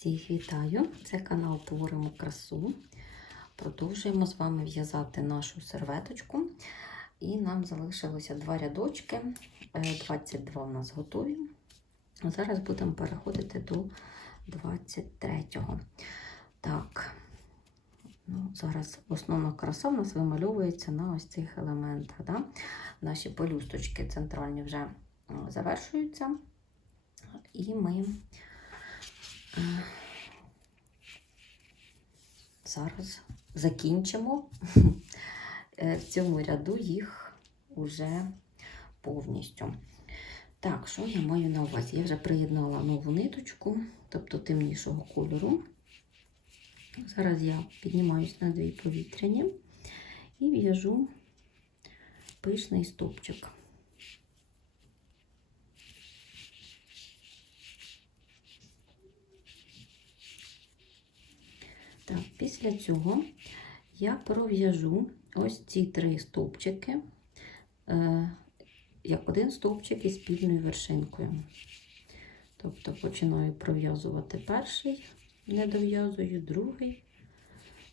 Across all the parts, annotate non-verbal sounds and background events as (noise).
Всіх вітаю! Це канал Творимо красу. Продовжуємо з вами в'язати нашу серветочку. І нам залишилося два рядочки. Е, 22 у нас готові. Зараз будемо переходити до 23-го. Так, ну, зараз основна краса у нас вимальовується на ось цих елементах. Да? Наші полюсточки центральні вже е, завершуються. І ми е, зараз закінчимо Е, в цьому ряду їх уже повністю. Так, що я маю на увазі? Я вже приєднала нову ниточку, тобто темнішого кольору. Зараз я піднімаюся на дві повітряні і в'яжу пишний стовпчик. Так, після цього я пров'яжу ось ці три стовпчики, е, як один стовпчик із спільною вершинкою. Тобто починаю пров'язувати перший, не дов'язую, другий,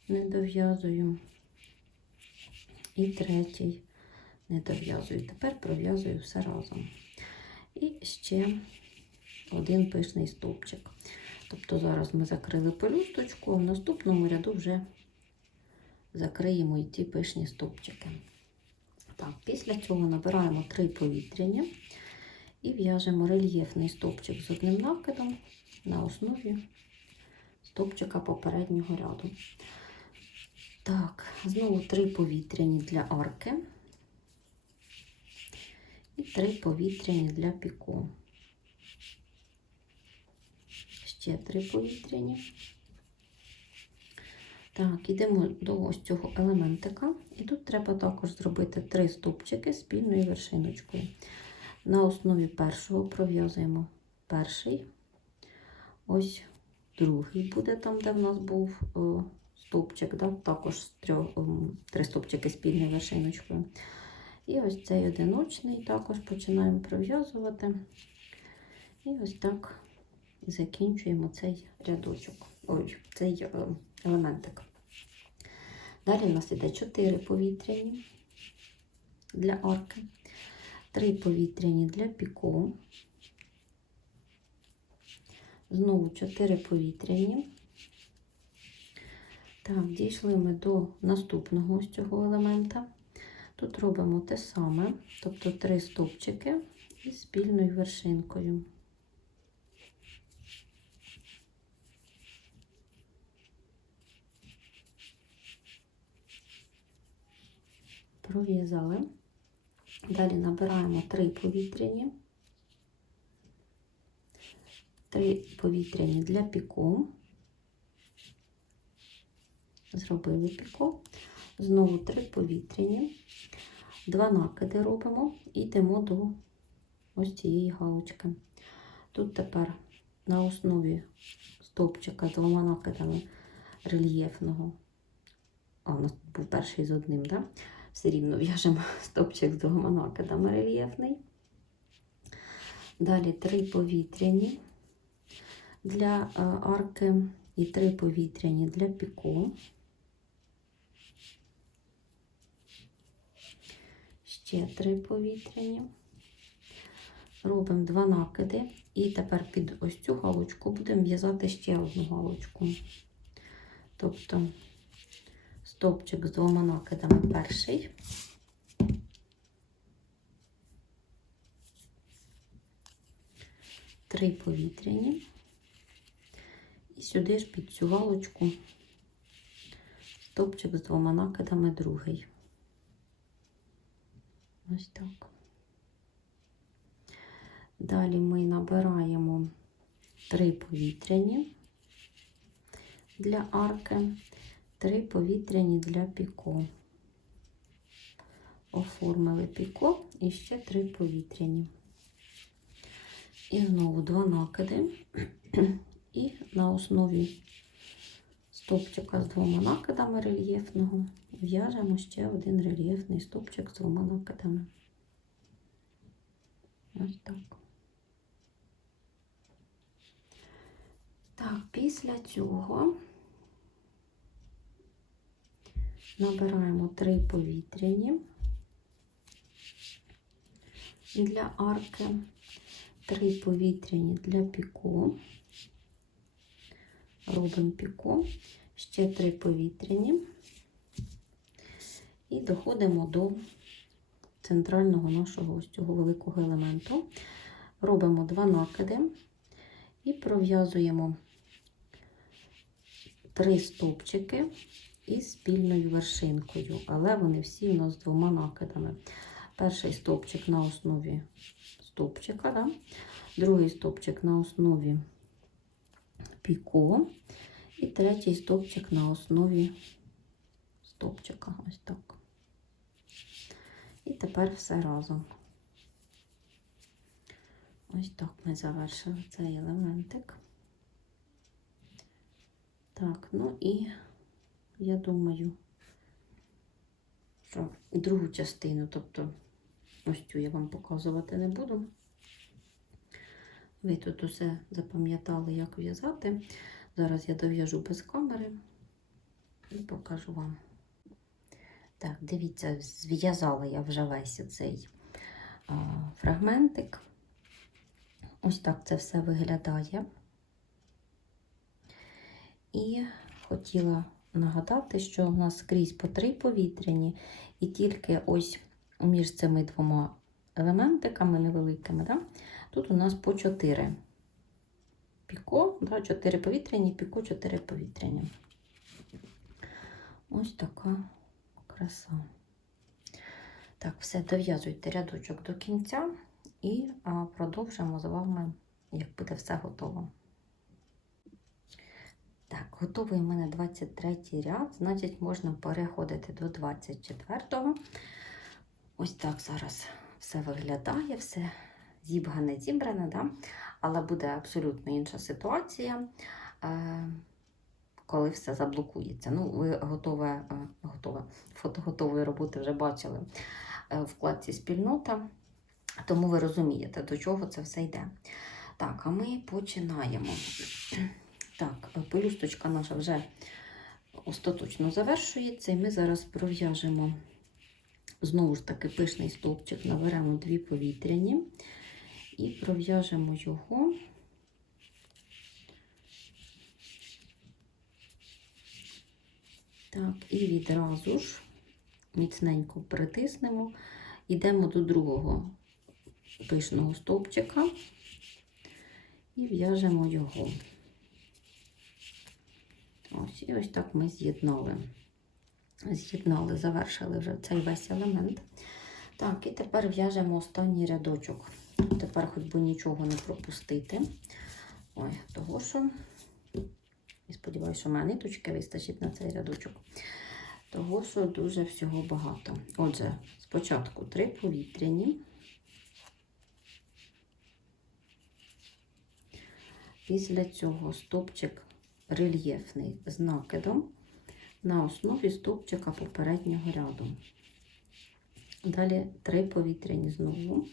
не дов'язую і третій не дов'язую. Тепер пров'язую все разом. І ще один пишний стовпчик. Тобто зараз ми закрили пелюсточку, а в наступному ряду вже закриємо і ті пишні стовпчики. Так, Після цього набираємо три повітряні і в'яжемо рельєфний стовпчик з одним накидом на основі стовпчика попереднього ряду. Так, знову три повітряні для арки і три повітряні для піку. Ще три повітряні. Так, йдемо до ось цього елементика. І тут треба також зробити три стовпчики спільною вершиночкою. На основі першого пров'язуємо перший, ось другий буде там, де в нас був о, стовпчик, да? також трьох, о, три стовпчики спільною вершиночкою. І ось цей одиночний також починаємо пров'язувати. І ось так закінчуємо цей рядочок, ой, цей е, елементик. Далі у нас іде 4 повітряні для арки, 3 повітряні для піку, знову 4 повітряні. Так, дійшли ми до наступного ось цього елемента. Тут робимо те саме, тобто 3 стовпчики із спільною вершинкою. Пров'язали. Далі набираємо три повітряні, три повітряні для піку. Зробили піку. Знову три повітряні, два накиди робимо і йдемо до ось цієї галочки. Тут тепер на основі стовпчика з двома накидами рельєфного, а у нас був перший з одним, да? Все рівно в'яжемо (laughs) стопчик з двома накидами рельєфний. Далі три повітряні для е, арки і три повітряні для піку. Ще три повітряні. Робимо два накиди, і тепер під ось цю галочку будемо в'язати ще одну галочку. Тобто стовпчик з двома накидами перший. Три повітряні. І сюди ж під цю галочку стовпчик з двома накидами другий. Ось так. Далі ми набираємо три повітряні для арки. Три повітряні для піко. Оформили піко і ще три повітряні. І знову два накиди. І на основі стовпчика з двома накидами рельєфного в'яжемо ще один рельєфний стовпчик з двома накидами. Ось так. Так, після цього набираємо три повітряні для арки, три повітряні для піку. Робимо піку, ще три повітряні. І доходимо до центрального нашого ось цього великого елементу. Робимо два накиди і пров'язуємо три стовпчики із спільною вершинкою, але вони всі у нас з двома накидами. Перший стовпчик на основі стовпчика, да? другий стовпчик на основі піко, і третій стовпчик на основі стовпчика. Ось так. І тепер все разом. Ось так ми завершили цей елементик. Так, ну і я думаю, що другу частину, тобто ось цю я вам показувати не буду. Ви тут усе запам'ятали, як в'язати. Зараз я дов'яжу без камери і покажу вам. Так, дивіться, зв'язала я вже весь цей а, фрагментик. Ось так це все виглядає. І хотіла нагадати, що у нас скрізь по три повітряні, і тільки ось між цими двома елементиками невеликими, да, тут у нас по 4 піко, да, 4 повітряні, піко, 4 повітряні. Ось така краса. Так, все, дов'язуйте рядочок до кінця і продовжимо з вами, як буде все готово. Так, готовий у мене 23 ряд, значить, можна переходити до 24-го. Ось так зараз все виглядає, все зібгане, зібране, да? але буде абсолютно інша ситуація, е, коли все заблокується. Ну, ви готове, е, готове, фото готової роботи вже бачили е, в вкладці спільнота, тому ви розумієте, до чого це все йде. Так, а ми починаємо. Так, пелюсточка наша вже остаточно завершується, і ми зараз пров'яжемо знову ж таки пишний стовпчик, наберемо дві повітряні і пров'яжемо його. Так, і відразу ж міцненько притиснемо, йдемо до другого пишного стовпчика і в'яжемо його. Ось, і ось так ми з'єднали. З'єднали, завершили вже цей весь елемент. Так, і тепер в'яжемо останній рядочок. Тепер хоч би нічого не пропустити. Ой, того що, і сподіваюся, що мене ниточки вистачить на цей рядочок. Того, що дуже всього багато. Отже, спочатку три повітряні. Після цього стопчик рельєфний з накидом на основі стовпчика попереднього ряду. Далі три повітряні знову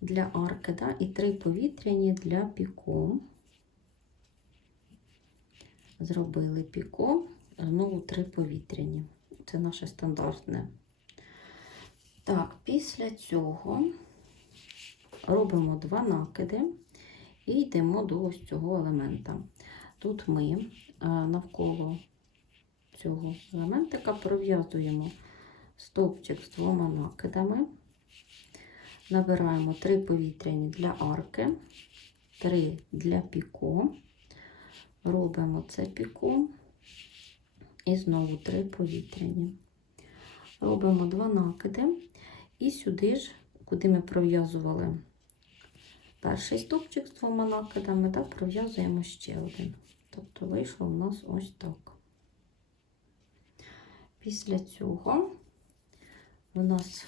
для арки, да? і три повітряні для піко. Зробили піко, знову три повітряні. Це наше стандартне. Так, після цього робимо два накиди і йдемо до ось цього елемента. Тут ми навколо цього елементика пров'язуємо стовпчик з двома накидами, набираємо три повітряні для арки, три для піко, робимо це піко і знову три повітряні. Робимо два накиди, і сюди ж, куди ми пров'язували перший стовпчик з двома накидами, та пров'язуємо ще один. Тобто вийшло у нас ось так. Після цього у нас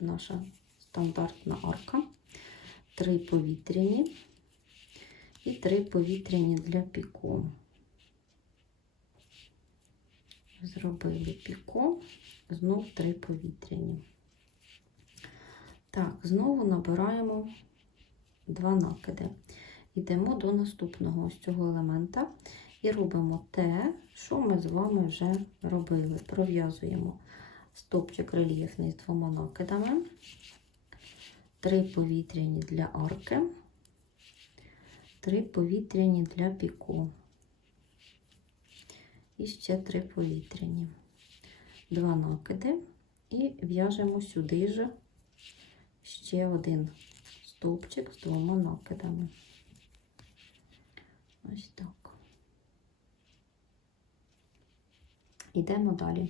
наша стандартна арка, три повітряні і три повітряні для піко. Зробили піко, знов три повітряні. Так, знову набираємо два накиди. Йдемо до наступного ось цього елемента і робимо те, що ми з вами вже робили. Пров'язуємо стовпчик рельєфний з двома накидами, три повітряні для арки, три повітряні для піку. І ще три повітряні. Два накиди і в'яжемо сюди ж ще один стовпчик з двома накидами. Ось так. Йдемо далі.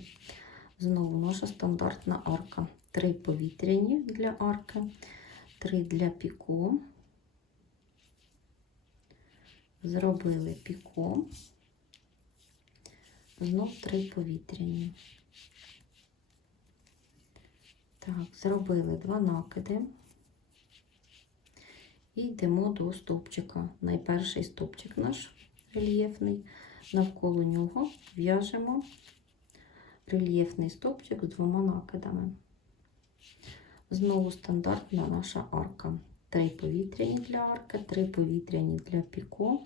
Знову наша стандартна арка. Три повітряні для арки, три для піку. Зробили піку. Знов три повітряні. Так, зробили два накиди. І йдемо до стовпчика. Найперший стовпчик наш рельєфний. Навколо нього в'яжемо рельєфний стовпчик з двома накидами. Знову стандартна наша арка. Три повітряні для арки, три повітряні для піко.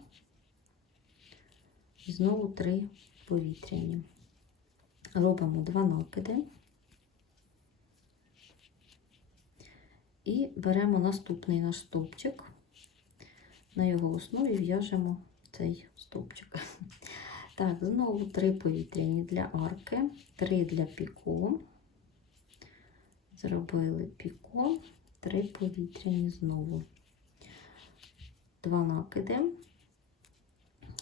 Знову три повітряні. Робимо два накиди. І беремо наступний наш стовпчик. На його основі в'яжемо цей стовпчик. (laughs) Так, знову три повітряні для арки, три для піко. Зробили піко, три повітряні знову. Два накиди.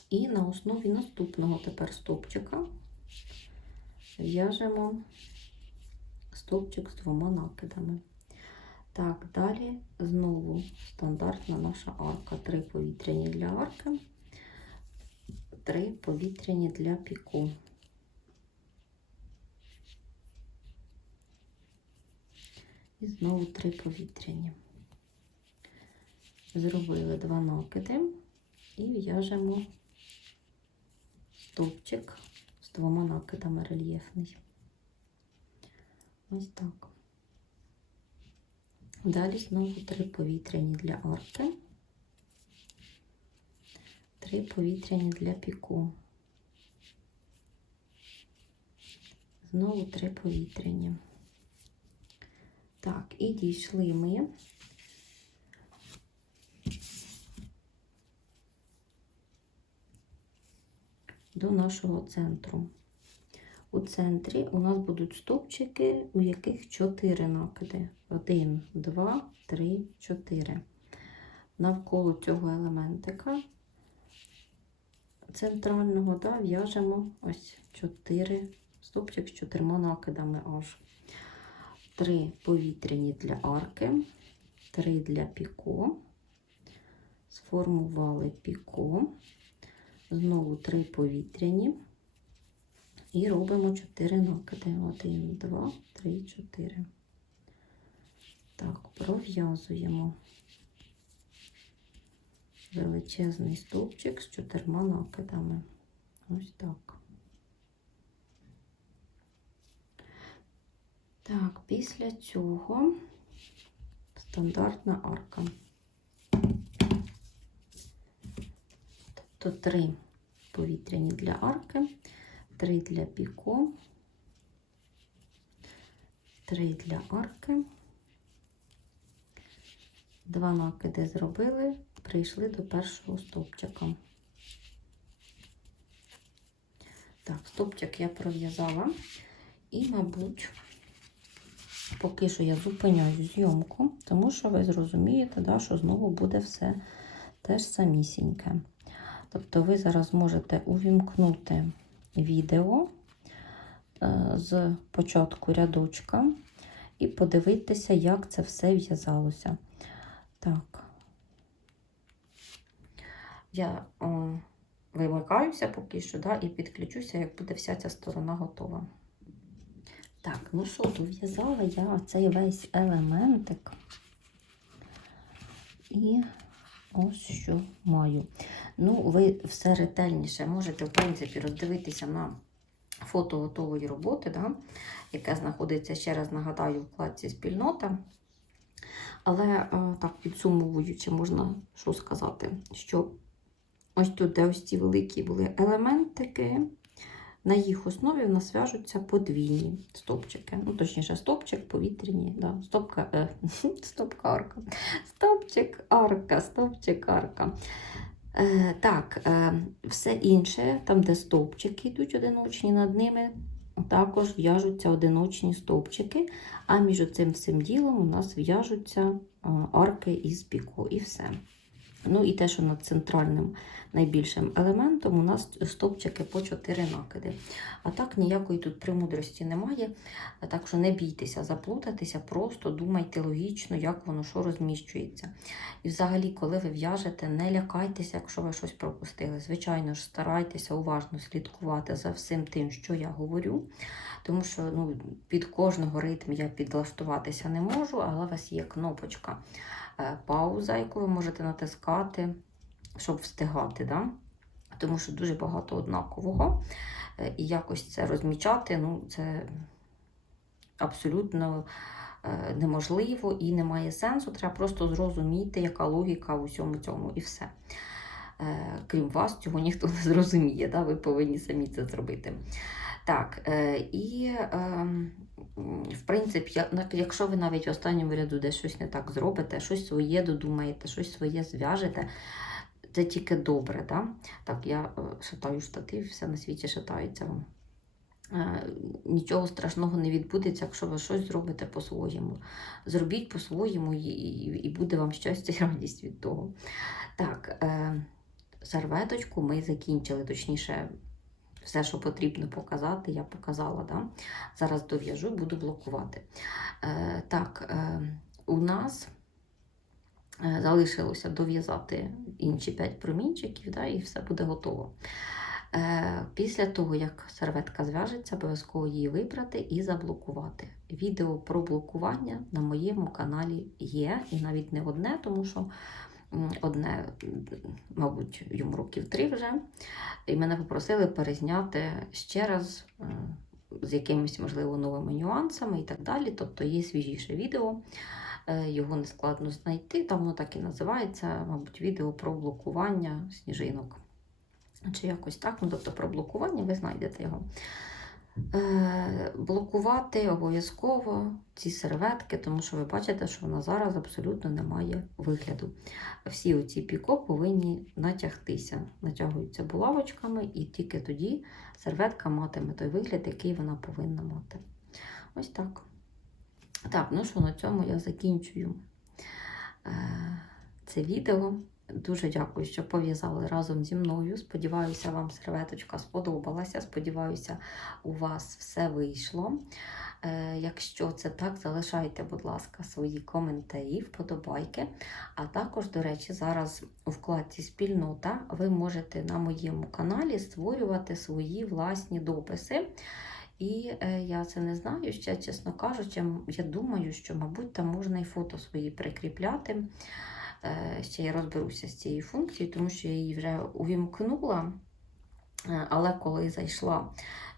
І на основі наступного тепер стовпчика в'яжемо стовпчик з двома накидами. Так, далі знову стандартна наша арка. Три повітряні для арки, три повітряні для піку. І знову три повітряні. Зробили два накиди і в'яжемо стовпчик з двома накидами рельєфний. Ось так. Далі знову три повітряні для арки, три повітряні для піку. Знову три повітряні. Так, і дійшли ми до нашого центру. У центрі у нас будуть стовпчики, у яких 4 накиди. 1, 2, 3, 4. Навколо цього елементика центрального да, в'яжемо ось 4 стовпчик з 4 накидами аж. 3 повітряні для арки, 3 для піко. Сформували піко, знову 3 повітряні. І робимо 4 накиди. 1, 2, 3, 4. Так, пров'язуємо величезний стовпчик з чотирма накидами. Ось так. Так, після цього стандартна арка. Тобто три повітряні для арки. 3 для піко, 3 для арки, два накиди зробили, прийшли до першого стовпчика. Так, стовпчик я пров'язала і, мабуть, поки що я зупиняю зйомку, тому що ви зрозумієте, да, що знову буде все теж самісіньке. Тобто ви зараз можете увімкнути відео е, з початку рядочка і подивитися, як це все в'язалося. Так, я о, вимикаюся поки що, да, і підключуся, як буде вся ця сторона готова. Так, ну що, дов'язала я цей весь елементик. І ось що маю. Ну, ви все ретельніше можете, в принципі, роздивитися на фото готової роботи, да, яке знаходиться, ще раз нагадаю, в вкладці спільнота. Але е, так, підсумовуючи, можна що сказати, що ось тут, де ось ці великі були елементики, на їх основі в нас в'яжуться подвійні стовпчики. Ну, точніше, стовпчик, повітряні, да, стопка, е, (laughs) стопка арка. Стовпчик, арка, стовпчик, арка. Е, так, е, все інше, там, де стовпчики йдуть одиночні над ними, також в'яжуться одиночні стовпчики, а між цим всім ділом у нас в'яжуться е, арки із піко і все. Ну і те, що над центральним найбільшим елементом у нас стовпчики по 4 накиди. А так ніякої тут премудрості немає. Так що не бійтеся заплутатися, просто думайте логічно, як воно що розміщується. І взагалі, коли ви в'яжете, не лякайтеся, якщо ви щось пропустили. Звичайно ж, старайтеся уважно слідкувати за всім тим, що я говорю. Тому що ну, під кожного ритм я підлаштуватися не можу, але у вас є кнопочка пауза, яку ви можете натискати, щоб встигати. Да? Тому що дуже багато однакового. Е, І якось це розмічати, ну, це абсолютно е, неможливо і немає сенсу. Треба просто зрозуміти, яка логіка в усьому цьому, і все. Е, Крім вас, цього ніхто не зрозуміє, да? ви повинні самі це зробити. Так, е, і е, в принципі, якщо ви навіть в останньому ряду десь щось не так зробите, щось своє додумаєте, щось своє зв'яжете, це тільки добре. Да? Так, я е, шатаю штатив, все на світі шатається. Е, Нічого страшного не відбудеться, якщо ви щось зробите по-своєму. Зробіть по-своєму, і, буде вам щастя і радість від того. Так, серветочку ми закінчили, точніше, все, що потрібно показати, я показала. Да? Зараз дов'яжу буду блокувати. Е, так, е, у нас е, залишилося дов'язати інші 5 промінчиків, да, і все буде готово. Е, Після того, як серветка зв'яжеться, обов'язково її вибрати і заблокувати. Відео про блокування на моєму каналі є, і навіть не одне, тому що одне, мабуть, йому років три вже. І мене попросили перезняти ще раз е, з якимись, можливо, новими нюансами і так далі. Тобто є свіжіше відео, е, його не складно знайти. Там воно так і називається, мабуть, відео про блокування сніжинок. Чи якось так, ну тобто про блокування, ви знайдете його. Е, блокувати обов'язково ці серветки, тому що ви бачите, що вона зараз абсолютно не має вигляду. Всі оці піко повинні натягтися, натягуються булавочками, і тільки тоді серветка матиме той вигляд, який вона повинна мати. Ось так. Так, ну що, на цьому я закінчую е, це відео. Дуже дякую, що пов'язали разом зі мною. Сподіваюся, вам серветочка сподобалася. Сподіваюся, у вас все вийшло. Е, Якщо це так, залишайте, будь ласка, свої коментарі, вподобайки. А також, до речі, зараз у вкладці спільнота ви можете на моєму каналі створювати свої власні дописи. І е, я це не знаю ще, чесно кажучи, я думаю, що, мабуть, там можна і фото свої прикріпляти. Е, Ще я розберуся з цією функцією, тому що я її вже увімкнула. Е, Але коли зайшла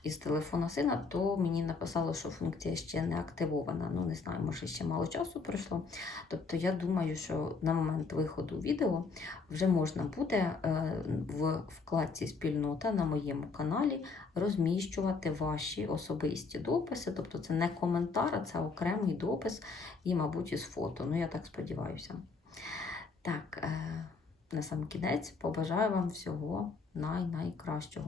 із телефона сина, то мені написало, що функція ще не активована. Ну, не знаю, може ще мало часу пройшло. Тобто я думаю, що на момент виходу відео вже можна буде е, в вкладці спільнота на моєму каналі розміщувати ваші особисті дописи. Тобто це не коментар, а це окремий допис і, мабуть, із фото. Ну, я так сподіваюся. Так, е, на сам кінець побажаю вам всього най-найкращого.